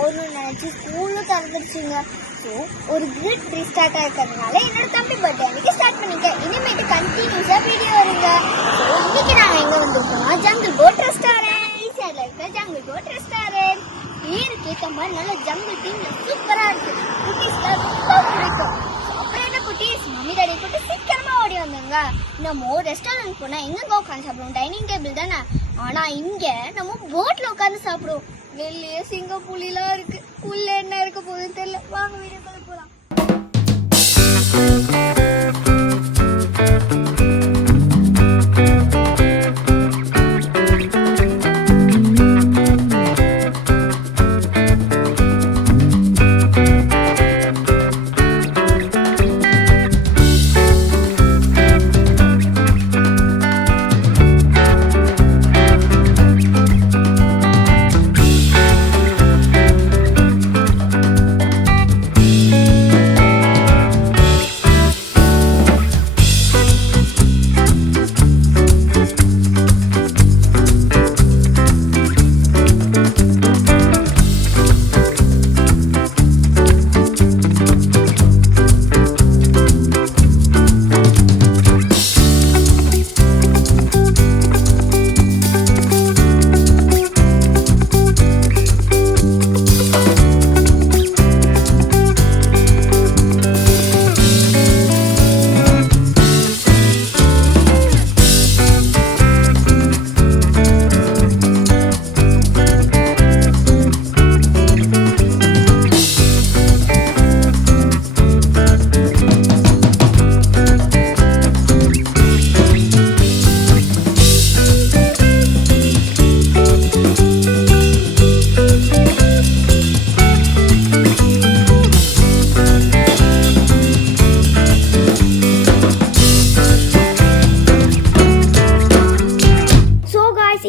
போகணும்னு நினச்சி ஸ்கூலும் திறந்துருச்சுங்க. ஸோ ஒரு குட் ரீஸ்டார்ட்டாக இருக்கிறதுனால என்னோட தம்பி பர்த்டே அன்னைக்கு ஸ்டார்ட் பண்ணிட்டேன். இனிமேட்டு கண்டினியூஸாக வீடியோ வருங்க. ஸோ இன்னைக்கு நாங்கள் எங்கே வந்திருக்கோம்னா ஜங்கிள் போட் ரெஸ்டாரண்ட். ஈஸியாவில் இருக்க ஜங்கிள் போட் ரெஸ்டாரண்ட் பேருக்கு ஏற்ற மாதிரி நல்ல ஜங்கிள் தீம்ல சூப்பராக இருக்கு. குட்டீஸ்லாம் ரொம்ப பிடிக்கும். அப்புறம் என்ன குட்டீஸ், மம்மி டாடி கூட்டு சீக்கிரமா ஓடி வந்தாங்க. நம்ம ரெஸ்டாரண்ட் போனால் எங்கே உட்காந்து சாப்பிடுவோம், டைனிங் டேபிள் தானே. ஆனால் இங்கே நம்ம போட்டில் உட்காந்து சாப்பிடுவோம். வெளியே சிங்கப்பூலிலாம் இருக்கு, உள்ள என்ன இருக்க போகுதுன்னு தெரியல. வாங்க வீடியோக்குள்ள போகலாம்.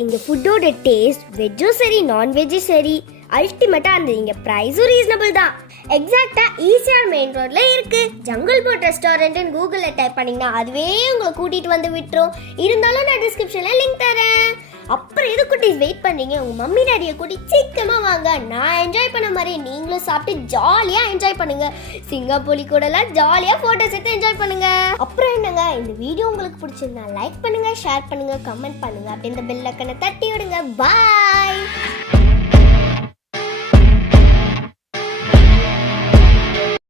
இங்கே ஃபுட்டோட டேஸ்ட் வெஜ்ஜும் சரி நான்வெஜ்ஜும் சரி அல்டிமேட்டாக இருந்தது. இங்கே ப்ரைஸும் ரீசனபிள் தான். எக்ஸாக்டாக ஈசிஆர் மெயின் ரோட்ல இருக்கு. ஜங்கிள் போட் ரெஸ்டாரண்ட்னு கூகுளில் டைப் பண்ணிங்கன்னா அதுவே உங்களை கூட்டிகிட்டு வந்து விட்டுரும். இருந்தாலும் நான் டிஸ்கிரிப்ஷனில் லிங்க் தரேன். அப்புறம் எது குட்டீஸ் வெயிட் பண்ணுறீங்க? உங்கள் மம்மி டாடியை கூட்டி சீக்கிரமாக வாங்க. நான் என்ஜாய் பண்ண மாதிரி நீங்களும் சாப்பிட்டு ஜாலியாக என்ஜாய் பண்ணுங்க. சிங்கப்பூலி கூடலாம் ஜாலியாக ஃபோட்டோஸ் எடுத்து என்ஜாய் பண்ணுங்க. அப்புறம் என்னங்க, இந்த வீடியோ உங்களுக்கு பிடிச்சிருந்தா லைக் பண்ணுங்க, ஷேர் பண்ணுங்க, கமெண்ட் பண்ணுங்க. அப்படி இந்த பெல் ஐக்கனை தட்டி விடுங்க. பாய்.